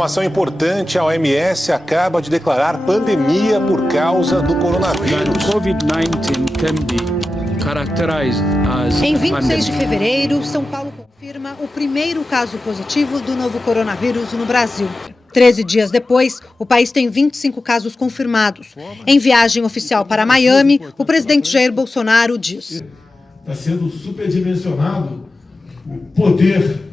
informação importante: a OMS acaba de declarar pandemia por causa do coronavírus. COVID-19 can be characterized as Em 26 de fevereiro, São Paulo confirma o primeiro caso positivo do novo coronavírus no Brasil. 13 dias depois, o país tem 25 casos confirmados. Em viagem oficial para Miami, o presidente Jair Bolsonaro diz: está sendo superdimensionado o poder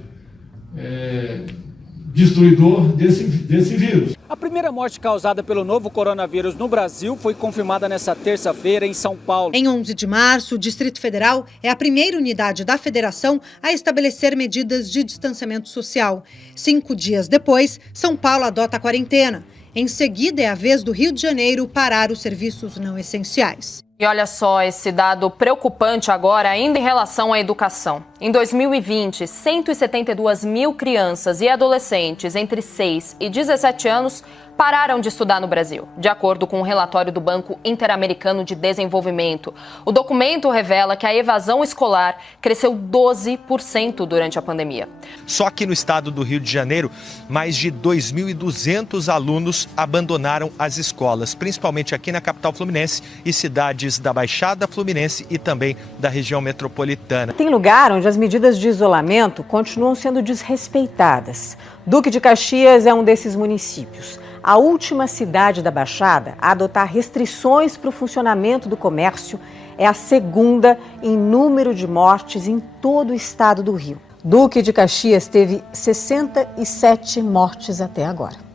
destruidor desse vírus. A primeira morte causada pelo novo coronavírus no Brasil foi confirmada nesta terça-feira em São Paulo. Em 11 de março, o Distrito Federal é a primeira unidade da federação a estabelecer medidas de distanciamento social. 5 dias depois, São Paulo adota a quarentena. Em seguida, é a vez do Rio de Janeiro parar os serviços não essenciais. E olha só esse dado preocupante agora, ainda em relação à educação. Em 2020, 172 mil crianças e adolescentes entre 6 e 17 anos pararam de estudar no Brasil, de acordo com um relatório do Banco Interamericano de Desenvolvimento. O documento revela que a evasão escolar cresceu 12% durante a pandemia. Só aqui no estado do Rio de Janeiro, mais de 2.200 alunos abandonaram as escolas, principalmente aqui na capital fluminense e cidades da Baixada Fluminense e também da região metropolitana. Tem lugar onde as medidas de isolamento continuam sendo desrespeitadas. Duque de Caxias é um desses municípios. A última cidade da Baixada a adotar restrições para o funcionamento do comércio é a segunda em número de mortes em todo o estado do Rio. Duque de Caxias teve 67 mortes até agora.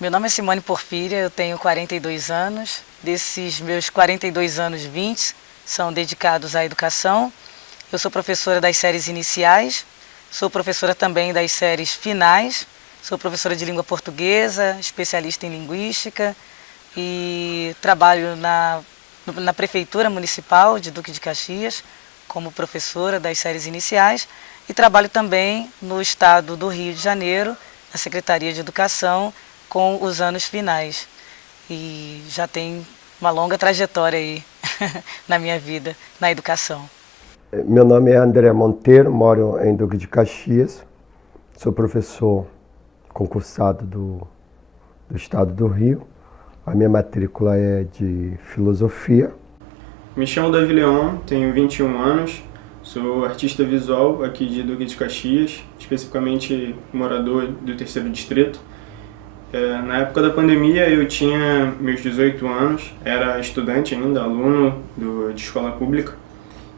Meu nome é Simone Porfíria, eu tenho 42 anos. Desses meus 42 anos, 20 são dedicados à educação. Eu sou professora das séries iniciais, sou professora também das séries finais, sou professora de língua portuguesa, especialista em linguística e trabalho na Prefeitura Municipal de Duque de Caxias como professora das séries iniciais e trabalho também no estado do Rio de Janeiro, na Secretaria de Educação, com os anos finais. E já tem uma longa trajetória aí na minha vida, na educação. Meu nome é André Monteiro, moro em Duque de Caxias, sou professor concursado do estado do Rio. A minha matrícula é de filosofia. Me chamo Davi Leon, tenho 21 anos, sou artista visual aqui de Duque de Caxias, especificamente morador do terceiro distrito. Na época da pandemia eu tinha meus 18 anos, era estudante ainda, aluno de escola pública.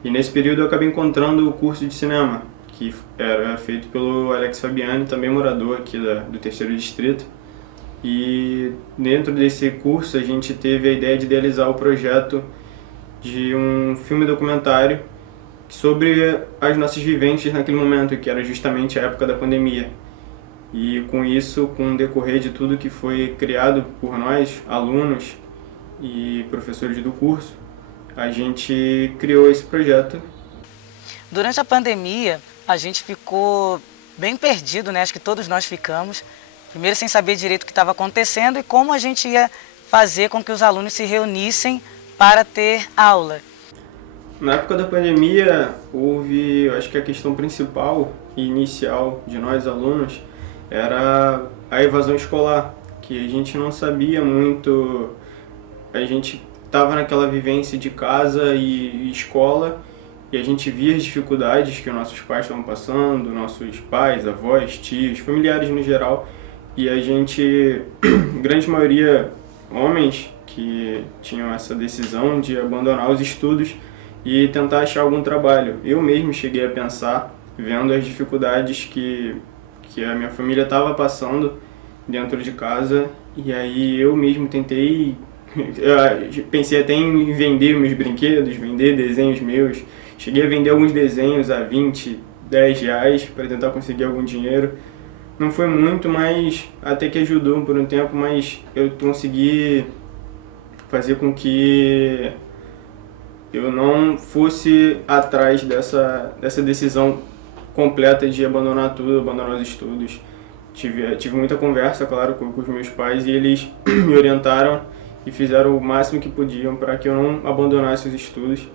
E nesse período eu acabei encontrando o curso de cinema, que era feito pelo Alex Fabiani, também morador aqui do terceiro distrito. E dentro desse curso a gente teve a ideia de idealizar o projeto de um filme documentário sobre as nossas vivências naquele momento, que era justamente a época da pandemia. E com isso, com o decorrer de tudo que foi criado por nós, alunos e professores do curso, a gente criou esse projeto. Durante a pandemia, a gente ficou bem perdido, né? Acho que todos nós ficamos. Primeiro sem saber direito o que estava acontecendo e como a gente ia fazer com que os alunos se reunissem para ter aula. Na época da pandemia, houve, eu acho que a questão principal e inicial de nós alunos era a evasão escolar, que a gente não sabia muito, a gente estava naquela vivência de casa e escola, e a gente via as dificuldades que os nossos pais estavam passando, nossos pais, avós, tios, familiares no geral, e a gente, grande maioria, homens que tinham essa decisão de abandonar os estudos e tentar achar algum trabalho. Eu mesmo cheguei a pensar, vendo as dificuldades que a minha família estava passando dentro de casa, e aí eu mesmo tentei, pensei até em vender meus brinquedos, vender desenhos meus, cheguei a vender alguns desenhos a 20, 10 reais para tentar conseguir algum dinheiro. Não foi muito, mas até que ajudou por um tempo, mas eu consegui fazer com que eu não fosse atrás dessa decisão completa de abandonar tudo, abandonar os estudos. Tive muita conversa, claro, com os meus pais, e eles me orientaram e fizeram o máximo que podiam para que eu não abandonasse os estudos.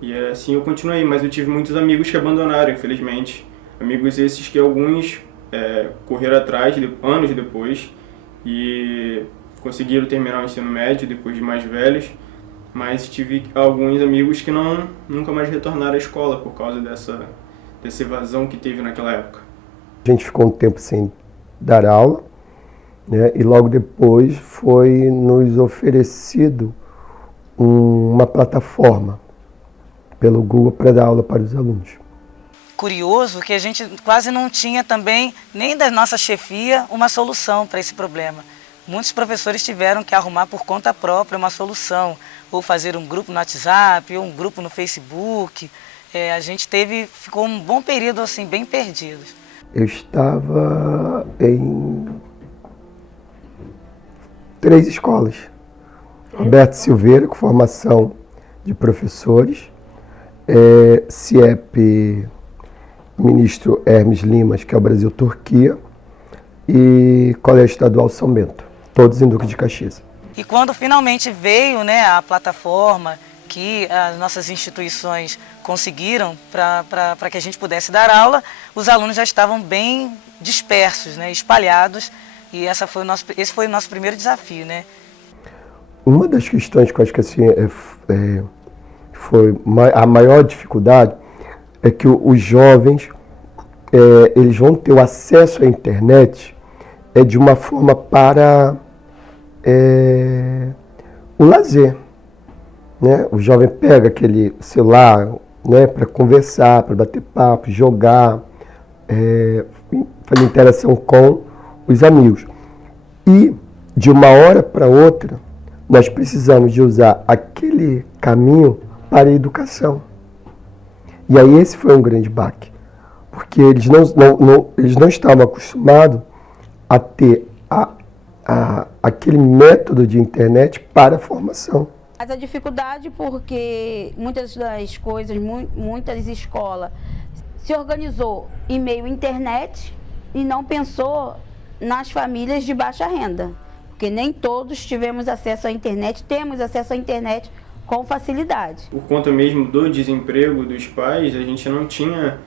E assim eu continuei, mas eu tive muitos amigos que abandonaram, infelizmente. Amigos esses que alguns correram atrás anos depois e conseguiram terminar o ensino médio depois de mais velhos, mas tive alguns amigos que nunca mais retornaram à escola por causa dessa evasão que teve naquela época. A gente ficou um tempo sem dar aula, né, e logo depois foi nos oferecido uma plataforma pelo Google para dar aula para os alunos. Curioso que a gente quase não tinha também, nem da nossa chefia, uma solução para esse problema. Muitos professores tiveram que arrumar por conta própria uma solução, ou fazer um grupo no WhatsApp, ou um grupo no Facebook. A gente ficou um bom período assim, bem perdidos. Eu estava em 3 escolas. Roberto Silveira, com formação de professores, CIEP Ministro Hermes Limas, que é o Brasil-Turquia, e Colégio Estadual São Bento, todos em Duque de Caxias. E quando finalmente veio, né, a plataforma que as nossas instituições conseguiram para que a gente pudesse dar aula, os alunos já estavam bem dispersos, né, espalhados, e esse foi o nosso primeiro desafio, né? Uma das questões que eu acho que assim, foi a maior dificuldade é que os jovens eles vão ter o acesso à internet de uma forma para o lazer, né? O jovem pega aquele celular, né, para conversar, para bater papo, jogar, fazer interação com os amigos. E de uma hora para outra, nós precisamos de usar aquele caminho para a educação. E aí esse foi um grande baque, porque eles não estavam acostumados a ter aquele método de internet para a formação. Mas a dificuldade porque muitas das coisas, muitas escolas se organizou em meio à internet e não pensou nas famílias de baixa renda, porque nem todos tivemos acesso à internet, temos acesso à internet com facilidade. Por conta mesmo do desemprego dos pais, a gente não tinha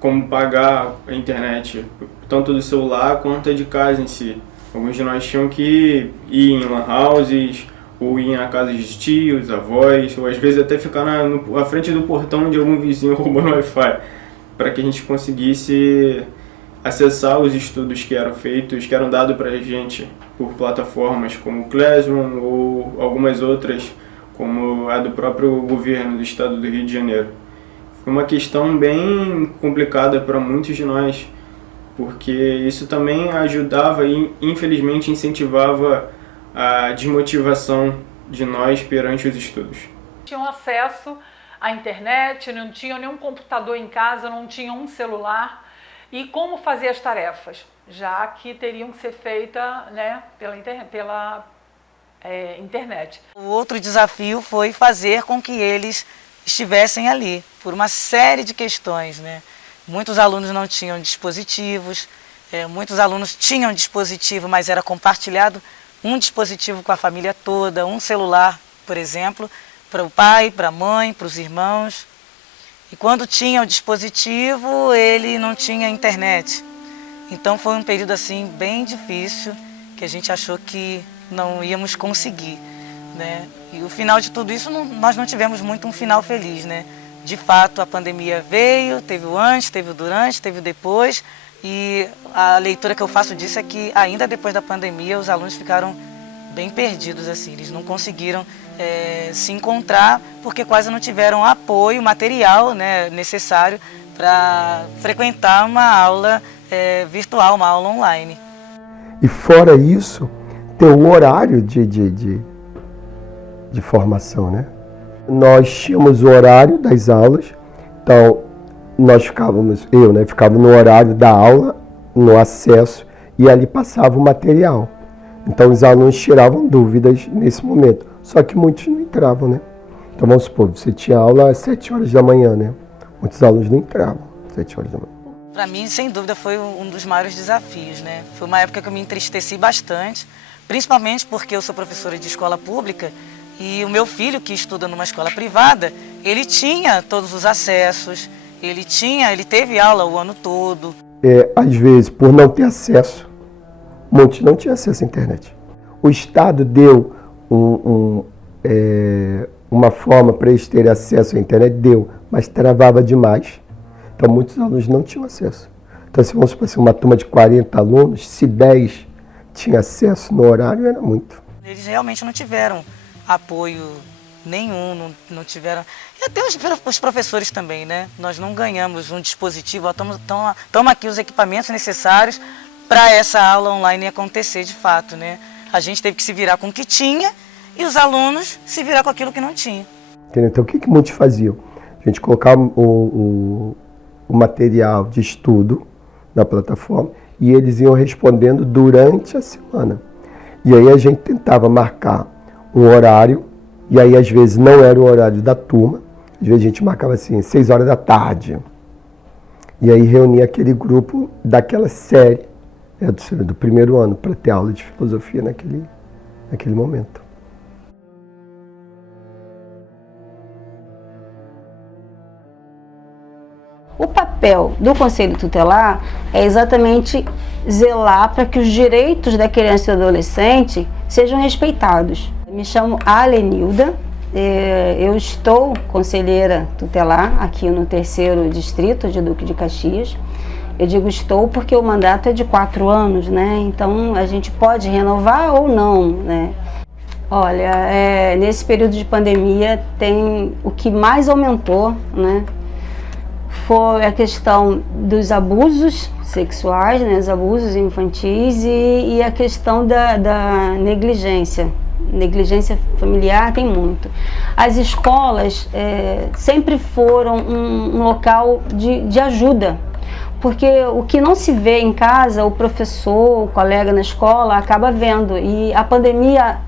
como pagar a internet, tanto do celular quanto a de casa em si. Alguns de nós tinham que ir em lan houses, ou ir na casa de tios, avós, ou às vezes até ficar na frente do portão de algum vizinho roubando Wi-Fi, para que a gente conseguisse acessar os estudos que eram feitos, que eram dados para a gente por plataformas como o Classroom ou algumas outras, como a do próprio governo do estado do Rio de Janeiro. Foi uma questão bem complicada para muitos de nós, porque isso também ajudava e, infelizmente, incentivava a desmotivação de nós perante os estudos. Tinham acesso à internet, não tinham nenhum computador em casa, não tinham um celular. E como fazer as tarefas? Já que teriam que ser feitas, né, pela internet. O outro desafio foi fazer com que eles estivessem ali, por uma série de questões, né? Muitos alunos não tinham dispositivos, muitos alunos tinham dispositivo, mas era compartilhado um dispositivo com a família toda, um celular, por exemplo, para o pai, para a mãe, para os irmãos. E quando tinha o dispositivo, ele não tinha internet. Então foi um período assim bem difícil, que a gente achou que não íamos conseguir, né? E o final de tudo isso, nós não tivemos muito um final feliz, né? De fato, a pandemia veio, teve o antes, teve o durante, teve o depois, e a leitura que eu faço disso é que ainda depois da pandemia os alunos ficaram bem perdidos, assim, eles não conseguiram se encontrar porque quase não tiveram apoio material, né, necessário para frequentar uma aula virtual, uma aula online. E fora isso, tem o horário de formação, né? Nós tínhamos o horário das aulas, então nós ficava no horário da aula, no acesso, e ali passava o material. Então os alunos tiravam dúvidas nesse momento, só que muitos não entravam, né? Então vamos supor, você tinha aula às 7 horas da manhã, né? Muitos alunos não entravam às 7 horas da manhã. Para mim, sem dúvida, foi um dos maiores desafios, né? Foi uma época que eu me entristeci bastante, principalmente porque eu sou professora de escola pública e o meu filho, que estuda numa escola privada, ele tinha todos os acessos, ele teve aula o ano todo. Às vezes, por não ter acesso, muitos não tinham acesso à internet. O Estado deu uma forma para eles terem acesso à internet, mas travava demais. Então, muitos alunos não tinham acesso. Então, se vamos supor assim, uma turma de 40 alunos, se 10 tinham acesso no horário, era muito. Eles realmente não tiveram apoio nenhum, não tiveram... E até os professores também, né? Nós não ganhamos um dispositivo, estamos aqui os equipamentos necessários para essa aula online acontecer de fato, né? A gente teve que se virar com o que tinha e os alunos se virar com aquilo que não tinha. Então, o que muitos faziam? A gente colocava o material de estudo na plataforma e eles iam respondendo durante a semana. E aí a gente tentava marcar um horário, e aí às vezes não era o horário da turma, às vezes a gente marcava assim, 6 horas da tarde. E aí reunia aquele grupo daquela série do primeiro ano para ter aula de filosofia naquele momento. O papel do Conselho Tutelar é exatamente zelar para que os direitos da criança e do adolescente sejam respeitados. Me chamo Alenilda, eu estou conselheira tutelar aqui no 3º Distrito de Duque de Caxias. Eu digo estou porque o mandato é de 4 anos, né? Então a gente pode renovar ou não, né? Olha, nesse período de pandemia o que mais aumentou, né? Foi a questão dos abusos sexuais, né, os abusos infantis e a questão da negligência. Negligência familiar tem muito. As escolas sempre foram um local de ajuda, porque o que não se vê em casa, o professor, o colega na escola acaba vendo, e a pandemia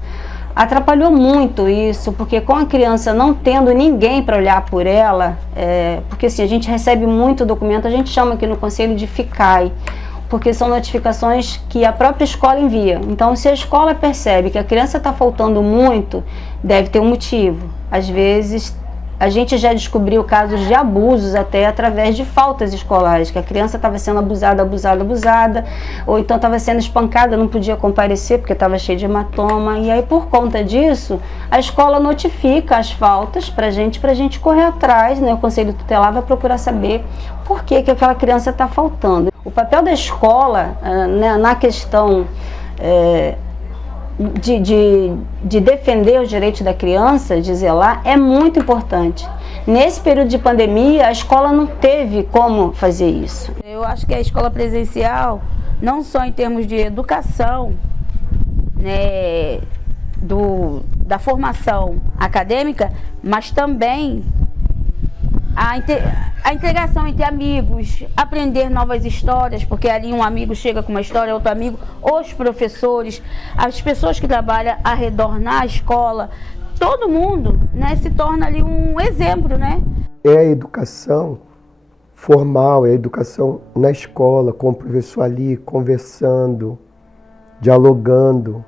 atrapalhou muito isso, porque com a criança não tendo ninguém para olhar por ela, porque assim, a gente recebe muito documento, a gente chama aqui no Conselho de FICAI, porque são notificações que a própria escola envia. Então, se a escola percebe que a criança está faltando muito, deve ter um motivo. Às vezes, a gente já descobriu casos de abusos até através de faltas escolares, que a criança estava sendo abusada, ou então estava sendo espancada, não podia comparecer porque estava cheia de hematoma, e aí por conta disso, a escola notifica as faltas para a gente correr atrás, né? O Conselho Tutelar vai procurar saber por que aquela criança está faltando. O papel da escola, né, na questão de defender os direitos da criança, de zelar, é muito importante. Nesse período de pandemia, a escola não teve como fazer isso. Eu acho que a escola presencial, não só em termos de educação, né, da formação acadêmica, mas também a integração entre amigos, aprender novas histórias, porque ali um amigo chega com uma história, outro amigo, os professores, as pessoas que trabalham ao redor na escola, todo mundo, né, se torna ali um exemplo, né? É a educação formal, é a educação na escola, com o professor ali, conversando, dialogando.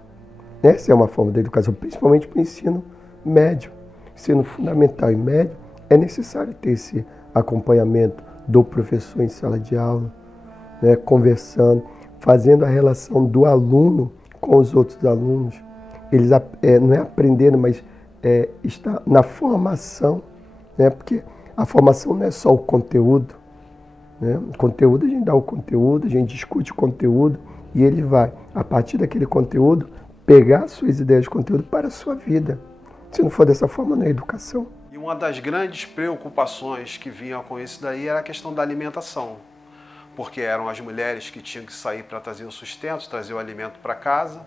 Essa é uma forma da educação, principalmente para o ensino médio, ensino fundamental e médio. É necessário ter esse acompanhamento do professor em sala de aula, né, conversando, fazendo a relação do aluno com os outros alunos. Eles não é aprendendo, mas está na formação, né, porque a formação não é só o conteúdo. Né? O conteúdo, a gente dá o conteúdo, a gente discute o conteúdo e ele vai, a partir daquele conteúdo, pegar suas ideias de conteúdo para a sua vida. Se não for dessa forma, não é educação. E uma das grandes preocupações que vinham com isso daí era a questão da alimentação, porque eram as mulheres que tinham que sair para trazer o sustento, trazer o alimento para casa,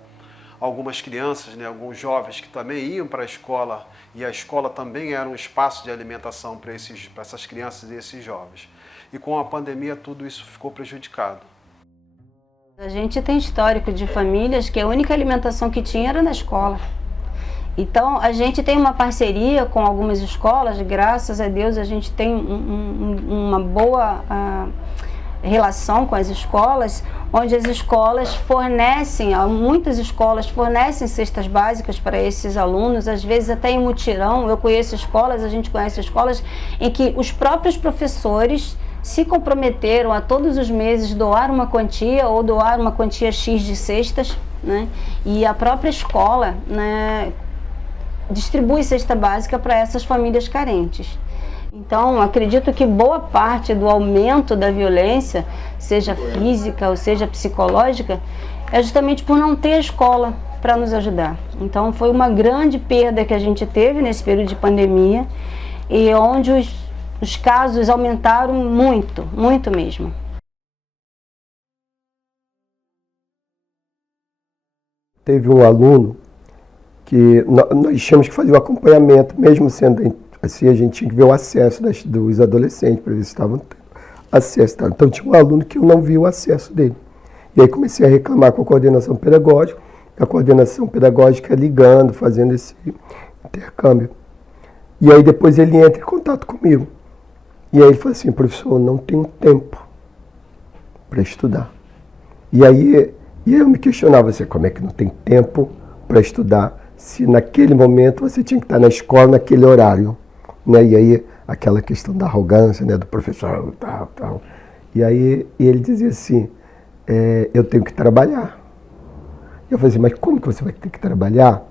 algumas crianças, né, alguns jovens que também iam para a escola, e a escola também era um espaço de alimentação para essas crianças e esses jovens. E com a pandemia tudo isso ficou prejudicado. A gente tem histórico de famílias que a única alimentação que tinha era na escola. Então, a gente tem uma parceria com algumas escolas, graças a Deus a gente tem uma boa relação com as escolas, onde as escolas fornecem, muitas escolas fornecem cestas básicas para esses alunos, às vezes até em mutirão. Eu conheço escolas, a gente conhece escolas em que os próprios professores se comprometeram a todos os meses doar uma quantia ou doar uma quantia X de cestas, né? E a própria escola, né, distribui cesta básica para essas famílias carentes. Então, acredito que boa parte do aumento da violência, seja física ou seja psicológica, é justamente por não ter a escola para nos ajudar. Então, foi uma grande perda que a gente teve nesse período de pandemia e onde os casos aumentaram muito, muito mesmo. Teve um aluno que nós tínhamos que fazer o acompanhamento, mesmo sendo assim, a gente tinha que ver o acesso dos adolescentes para ver se estavam tendo acesso. Então tinha um aluno que eu não vi o acesso dele. E aí comecei a reclamar com a coordenação pedagógica, ligando, fazendo esse intercâmbio. E aí depois ele entra em contato comigo. E aí ele falou assim: professor, eu não tenho tempo para estudar. E aí eu me questionava assim: como é que não tem tempo para estudar se naquele momento você tinha que estar na escola naquele horário? Né? E aí aquela questão da arrogância, né, do professor, tal. E aí ele dizia assim: eu tenho que trabalhar. E eu falei assim: mas como que você vai ter que trabalhar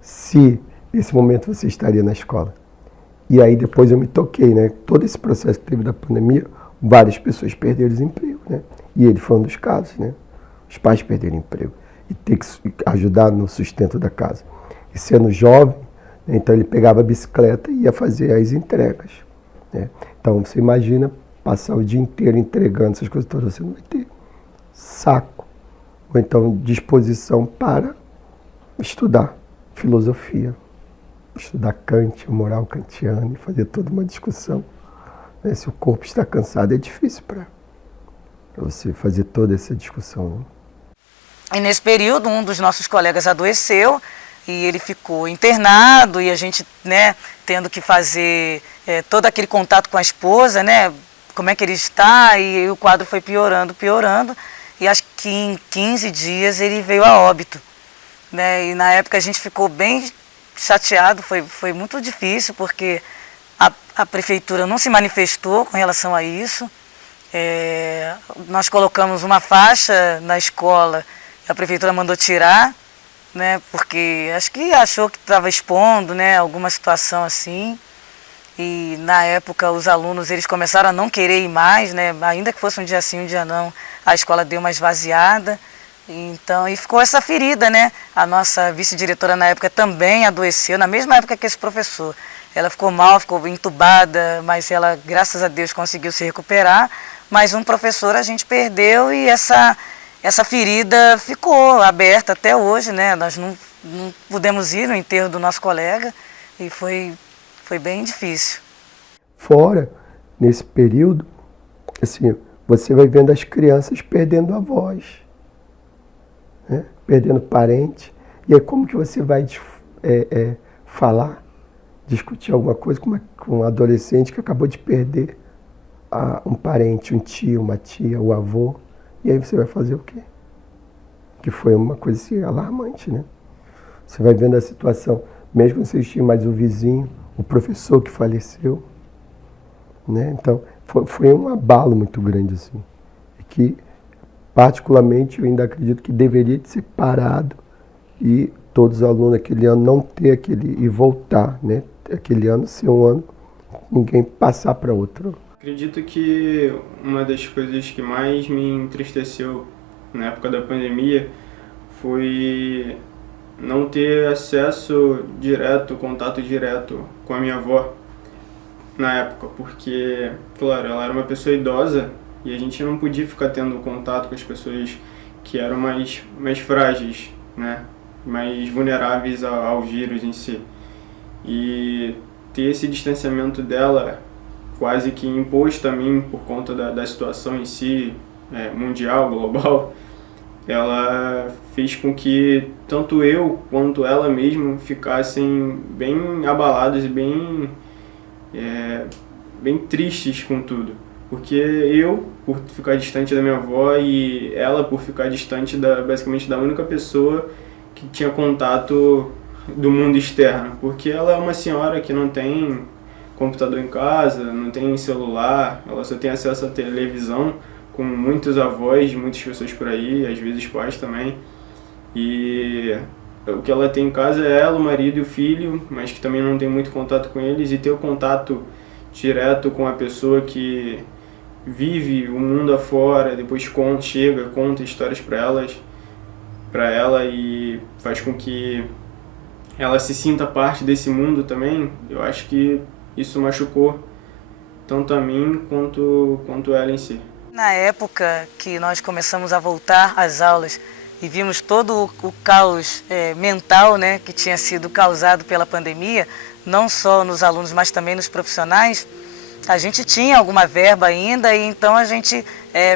se nesse momento você estaria na escola? E aí depois eu me toquei, né? Todo esse processo que teve da pandemia, várias pessoas perderam os empregos, né? E ele foi um dos casos, né? Os pais perderam emprego e ter que ajudar no sustento da casa. E sendo jovem, né, então ele pegava a bicicleta e ia fazer as entregas, né? Então você imagina passar o dia inteiro entregando essas coisas todas, você não vai ter saco, ou então disposição para estudar filosofia, estudar Kant, moral kantiana e fazer toda uma discussão. Né? Se o corpo está cansado, é difícil para você fazer toda essa discussão, né? E nesse período, um dos nossos colegas adoeceu e ele ficou internado e a gente, né, tendo que fazer todo aquele contato com a esposa, né, como é que ele está, e o quadro foi piorando, e acho que em 15 dias ele veio a óbito, né, e na época a gente ficou bem chateado, foi muito difícil, porque a prefeitura não se manifestou com relação a isso. Nós colocamos uma faixa na escola, a prefeitura mandou tirar, né, porque acho que achou que estava expondo, né, alguma situação assim. E na época os alunos eles começaram a não querer ir mais, né, ainda que fosse um dia sim, um dia não, a escola deu uma esvaziada. Então, e ficou essa ferida, né? A nossa vice-diretora na época também adoeceu, na mesma época que esse professor. Ela ficou mal, ficou entubada, mas ela, graças a Deus, conseguiu se recuperar. Mas um professor a gente perdeu e essa ferida ficou aberta até hoje, né? Nós não pudemos ir no enterro do nosso colega e foi bem difícil. Fora, nesse período, assim, você vai vendo as crianças perdendo a voz, né? Perdendo parente. E aí como que você vai falar, discutir alguma coisa com um adolescente que acabou de perder um parente, um tio, uma tia, o avô? E aí você vai fazer o quê? Que foi uma coisa assim, alarmante, né? Você vai vendo a situação, mesmo que você existir mais o vizinho, o professor que faleceu, né? Então, foi um abalo muito grande, assim, que, particularmente, eu ainda acredito que deveria ser parado e todos os alunos aquele ano não ter aquele, e voltar, né? Aquele ano ser um ano, ninguém passar para outro. Acredito que uma das coisas que mais me entristeceu na época da pandemia foi não ter acesso direto, contato direto com a minha avó na época, porque, claro, ela era uma pessoa idosa e a gente não podia ficar tendo contato com as pessoas que eram mais frágeis, né? Mais vulneráveis ao vírus em si. E ter esse distanciamento dela quase que imposto a mim por conta da situação em si, mundial, global, ela fez com que tanto eu quanto ela mesma ficassem bem abalados e bem tristes com tudo. Porque eu, por ficar distante da minha avó, e ela por ficar distante basicamente da única pessoa que tinha contato do mundo externo. Porque ela é uma senhora que não tem computador em casa, não tem celular, ela só tem acesso à televisão, com muitos avós, muitas pessoas por aí, às vezes pais também. E o que ela tem em casa é ela, o marido e o filho, mas que também não tem muito contato com eles, e ter o contato direto com a pessoa que vive o mundo afora, depois conta histórias para ela e faz com que ela se sinta parte desse mundo também. Eu acho que isso machucou tanto a mim quanto ela em si. Na época que nós começamos a voltar às aulas e vimos todo o caos mental, né, que tinha sido causado pela pandemia, não só nos alunos, mas também nos profissionais, a gente tinha alguma verba ainda, e então a gente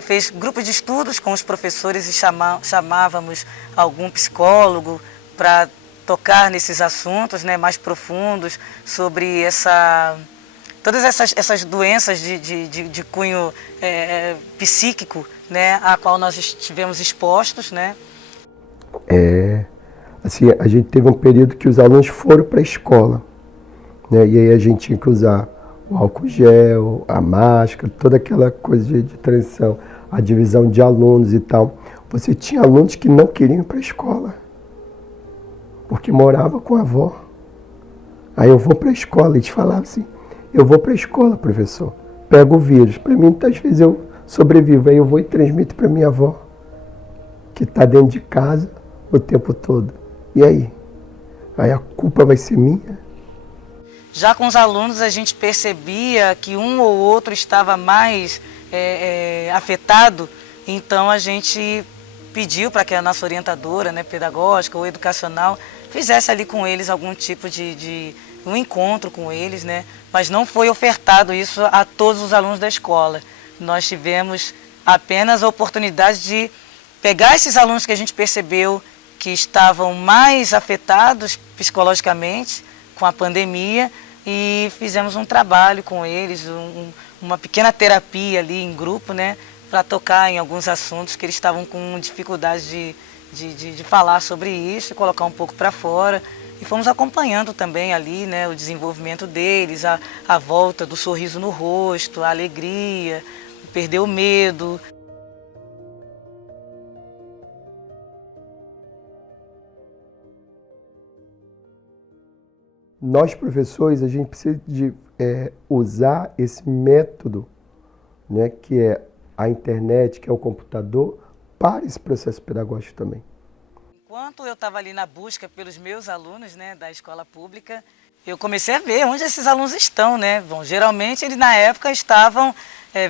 fez grupos de estudos com os professores e chamávamos algum psicólogo para tocar nesses assuntos, né, mais profundos sobre todas essas doenças de cunho psíquico, né, a qual nós estivemos expostos, né. Assim, a gente teve um período que os alunos foram para a escola, né, e aí a gente tinha que usar o álcool gel, a máscara, toda aquela coisa de transição, a divisão de alunos e tal. Você tinha alunos que não queriam ir para a escola, porque morava com a avó. Aí eu vou para a escola, eles falavam assim, eu vou para a escola, professor, pego o vírus. Para mim, muitas vezes eu sobrevivo, aí eu vou e transmito para minha avó, que está dentro de casa o tempo todo. E aí? Aí a culpa vai ser minha? Já com os alunos a gente percebia que um ou outro estava mais afetado, então a gente pediu para que a nossa orientadora, né, pedagógica ou educacional fizesse ali com eles algum tipo de um encontro com eles, né? Mas não foi ofertado isso a todos os alunos da escola. Nós tivemos apenas a oportunidade de pegar esses alunos que a gente percebeu que estavam mais afetados psicologicamente com a pandemia, e fizemos um trabalho com eles, uma pequena terapia ali em grupo, né, para tocar em alguns assuntos que eles estavam com dificuldade de falar sobre isso e colocar um pouco para fora. E fomos acompanhando também ali, né, o desenvolvimento deles, a volta do sorriso no rosto, a alegria, perder o medo. Nós, professores, a gente precisa de usar esse método, né, que é a internet, que é o computador, para esse processo pedagógico também. Enquanto eu estava ali na busca pelos meus alunos, né, da escola pública, eu comecei a ver onde esses alunos estão, né? Bom, geralmente eles na época estavam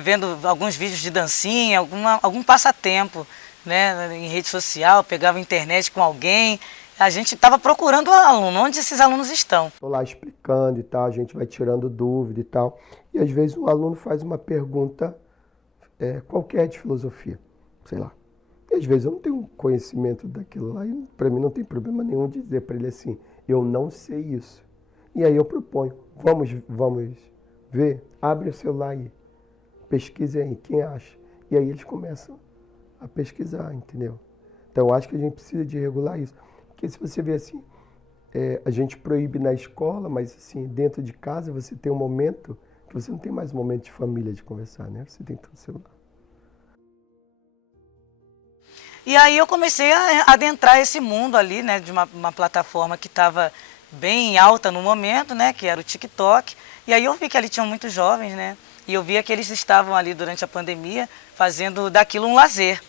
vendo alguns vídeos de dancinha, algum passatempo, né, em rede social, pegava a internet com alguém. A gente estava procurando o aluno, onde esses alunos estão. Estou lá explicando e tal, a gente vai tirando dúvida e tal. E às vezes o aluno faz uma pergunta qualquer de filosofia, sei lá. E às vezes eu não tenho conhecimento daquilo lá, e para mim não tem problema nenhum dizer para ele assim, eu não sei isso. E aí eu proponho, vamos ver, abre o celular aí, pesquise aí, quem acha? E aí eles começam a pesquisar, entendeu? Então eu acho que a gente precisa de regular isso. Porque se você vê assim, a gente proíbe na escola, mas assim, dentro de casa você tem um momento que você não tem mais um momento de família de conversar, né? Você tem tudo no celular. E aí eu comecei a adentrar esse mundo ali, né, de uma plataforma que estava bem alta no momento, né, que era o TikTok. E aí eu vi que ali tinham muitos jovens, né? E eu via que eles estavam ali durante a pandemia fazendo daquilo um lazer.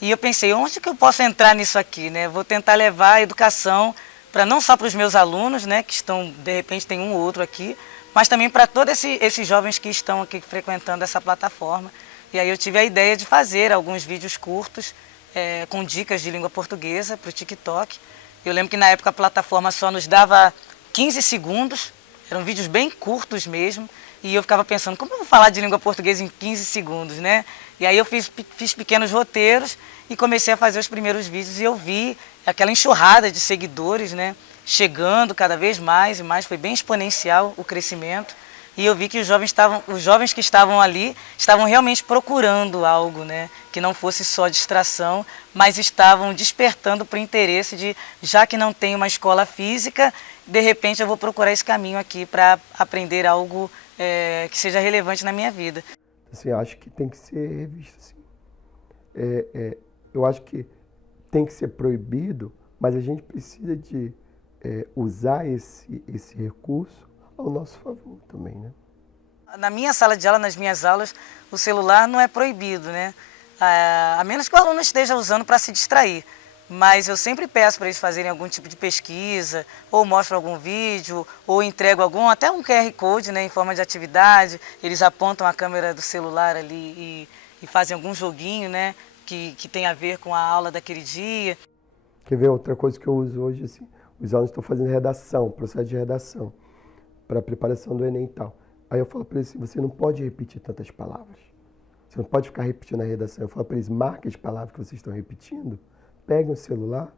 E eu pensei, onde que eu posso entrar nisso aqui, né? Vou tentar levar a educação para não só para os meus alunos, né, que estão, de repente tem um ou outro aqui, mas também para todos esses jovens que estão aqui frequentando essa plataforma. E aí eu tive a ideia de fazer alguns vídeos curtos com dicas de língua portuguesa para o TikTok. Eu lembro que na época a plataforma só nos dava 15 segundos, eram vídeos bem curtos mesmo, e eu ficava pensando, como eu vou falar de língua portuguesa em 15 segundos, né? E aí eu fiz pequenos roteiros e comecei a fazer os primeiros vídeos, e eu vi aquela enxurrada de seguidores, né, chegando cada vez mais e mais, foi bem exponencial o crescimento. E eu vi que os jovens que estavam ali estavam realmente procurando algo, né? Que não fosse só distração, mas estavam despertando para o interesse de, já que não tem uma escola física, de repente eu vou procurar esse caminho aqui para aprender algo que seja relevante na minha vida. Assim, acho que tem que ser revisto. Assim. Eu acho que tem que ser proibido, mas a gente precisa de usar esse recurso ao nosso favor também, né? Na minha sala de aula, nas minhas aulas, o celular não é proibido, né? A menos que o aluno esteja usando para se distrair. Mas eu sempre peço para eles fazerem algum tipo de pesquisa, ou mostro algum vídeo, ou entrego até um QR Code, né, em forma de atividade. Eles apontam a câmera do celular ali e fazem algum joguinho, né, que tem a ver com a aula daquele dia. Quer ver outra coisa que eu uso hoje? Assim, os alunos estão fazendo redação, processo de redação, para a preparação do Enem e tal. Aí eu falo para eles assim, você não pode repetir tantas palavras. Você não pode ficar repetindo a redação. Eu falo para eles, marquem as palavras que vocês estão repetindo, peguem o celular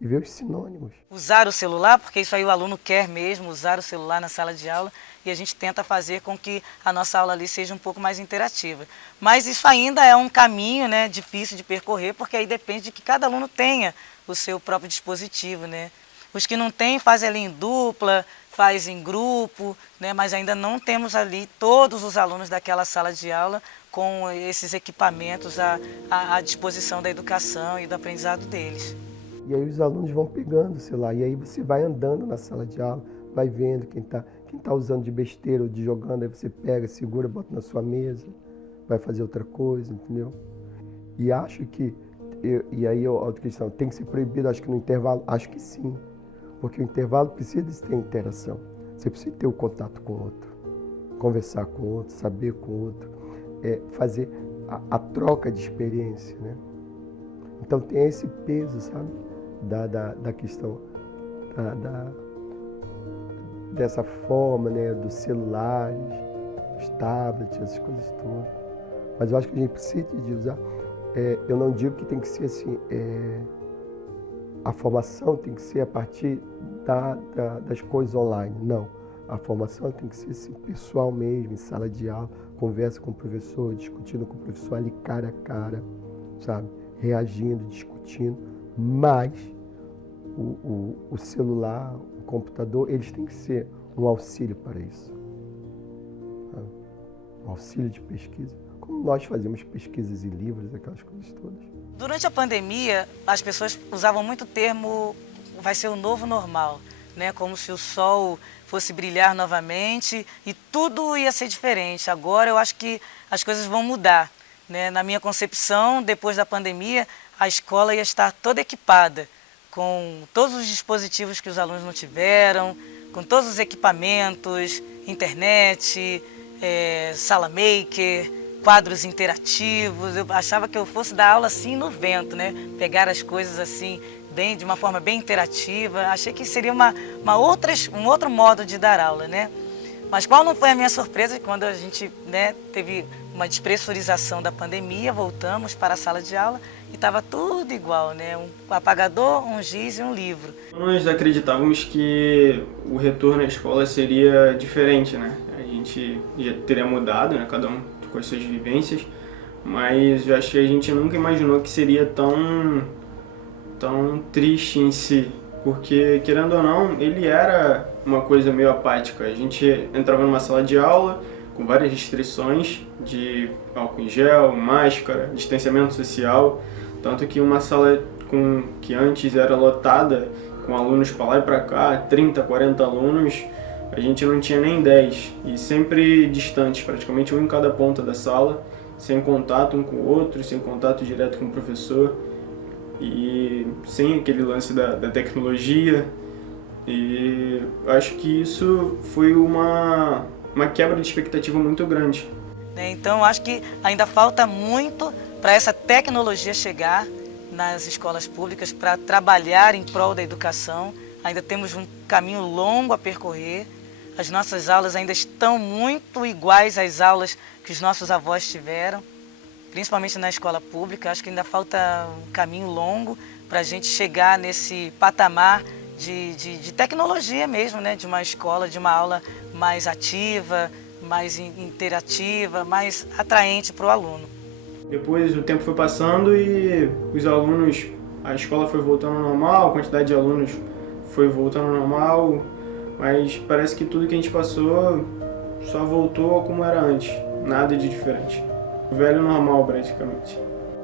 e vê os sinônimos. Usar o celular, porque isso aí o aluno quer mesmo, usar o celular na sala de aula, e a gente tenta fazer com que a nossa aula ali seja um pouco mais interativa. Mas isso ainda é um caminho, né, difícil de percorrer, porque aí depende de que cada aluno tenha o seu próprio dispositivo, né? Os que não têm fazem ali em dupla, faz em grupo, né, mas ainda não temos ali todos os alunos daquela sala de aula com esses equipamentos à disposição da educação e do aprendizado deles. E aí os alunos vão pegando o celular, e aí você vai andando na sala de aula, vai vendo quem tá usando de besteira ou de jogando, aí você pega, segura, bota na sua mesa, vai fazer outra coisa, entendeu? E acho que, e aí a outra questão, tem que ser proibido, acho que no intervalo, acho que sim, porque o intervalo precisa de ter interação, você precisa ter o contato com o outro, conversar com o outro, saber com o outro, fazer a troca de experiência, né? Então tem esse peso, sabe, da questão dessa forma, né, dos celulares, dos tablets, essas coisas todas. Mas eu acho que a gente precisa de usar. Eu não digo que tem que ser assim, a formação tem que ser a partir das coisas online, não. A formação tem que ser assim, pessoal mesmo, em sala de aula, conversa com o professor, discutindo com o professor ali cara a cara, sabe? Reagindo, discutindo, mas o celular, o computador, eles têm que ser um auxílio para isso. Sabe? Um auxílio de pesquisa, como nós fazemos pesquisas em livros, aquelas coisas todas. Durante a pandemia, as pessoas usavam muito o termo vai ser o novo normal, né? Como se o sol fosse brilhar novamente e tudo ia ser diferente. Agora eu acho que as coisas vão mudar, né? Na minha concepção, depois da pandemia, a escola ia estar toda equipada, com todos os dispositivos que os alunos não tiveram, com todos os equipamentos, internet, sala maker, quadros interativos. Eu achava que eu fosse dar aula assim no vento, né? Pegar as coisas assim, de uma forma bem interativa. Achei que seria um outro modo de dar aula, né? Mas qual não foi a minha surpresa quando a gente, né, teve uma despressurização da pandemia, voltamos para a sala de aula e estava tudo igual, né? Um apagador, um giz e um livro. Nós acreditávamos que o retorno à escola seria diferente, né? A gente já teria mudado, né, cada um com as suas vivências, mas eu acho que a gente nunca imaginou que seria tão triste em si, porque, querendo ou não, ele era uma coisa meio apática. A gente entrava numa sala de aula com várias restrições de álcool em gel, máscara, distanciamento social, tanto que uma sala que antes era lotada com alunos para lá e para cá, 30, 40 alunos, a gente não tinha nem 10, e sempre distantes, praticamente um em cada ponta da sala, sem contato um com o outro, sem contato direto com o professor, e sem aquele lance da tecnologia. E acho que isso foi uma quebra de expectativa muito grande. Então, acho que ainda falta muito para essa tecnologia chegar nas escolas públicas para trabalhar em prol da educação. Ainda temos um caminho longo a percorrer. As nossas aulas ainda estão muito iguais às aulas que os nossos avós tiveram, principalmente na escola pública. Acho que ainda falta um caminho longo para a gente chegar nesse patamar de tecnologia mesmo, né? De uma escola, de uma aula mais ativa, mais interativa, mais atraente para o aluno. Depois o tempo foi passando e os alunos, a escola foi voltando ao normal, a quantidade de alunos foi voltando ao normal, mas parece que tudo que a gente passou só voltou como era antes, nada de diferente. O velho normal, praticamente.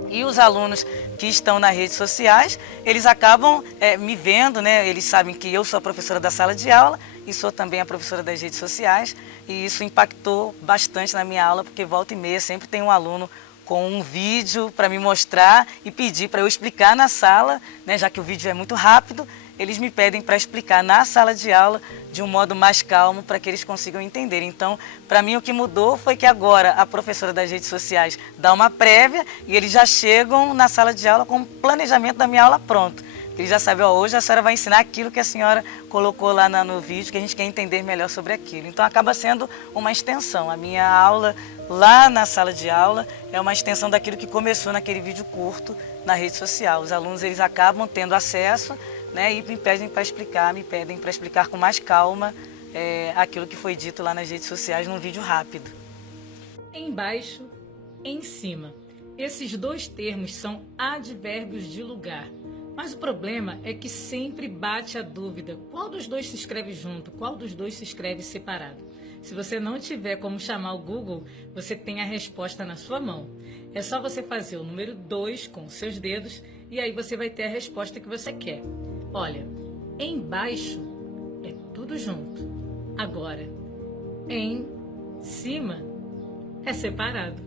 E os alunos que estão nas redes sociais, eles acabam me vendo, né? Eles sabem que eu sou a professora da sala de aula e sou também a professora das redes sociais, e isso impactou bastante na minha aula, porque volta e meia sempre tem um aluno com um vídeo para me mostrar e pedir para eu explicar na sala, né? Já que o vídeo é muito rápido, eles me pedem para explicar na sala de aula de um modo mais calmo para que eles consigam entender. Então, para mim, o que mudou foi que agora a professora das redes sociais dá uma prévia e eles já chegam na sala de aula com o planejamento da minha aula pronto. Eles já sabem, ó, hoje a senhora vai ensinar aquilo que a senhora colocou lá no vídeo, que a gente quer entender melhor sobre aquilo. Então, acaba sendo uma extensão. A minha aula lá na sala de aula é uma extensão daquilo que começou naquele vídeo curto na rede social. Os alunos, eles acabam tendo acesso, né, e me pedem para explicar com mais calma aquilo que foi dito lá nas redes sociais num vídeo rápido. Embaixo, em cima. Esses dois termos são advérbios de lugar. Mas o problema é que sempre bate a dúvida: qual dos dois se escreve junto, qual dos dois se escreve separado? Se você não tiver como chamar o Google, você tem a resposta na sua mão. É só você fazer o número 2 com os seus dedos e aí você vai ter a resposta que você quer. Olha, embaixo é tudo junto. Agora, em cima é separado.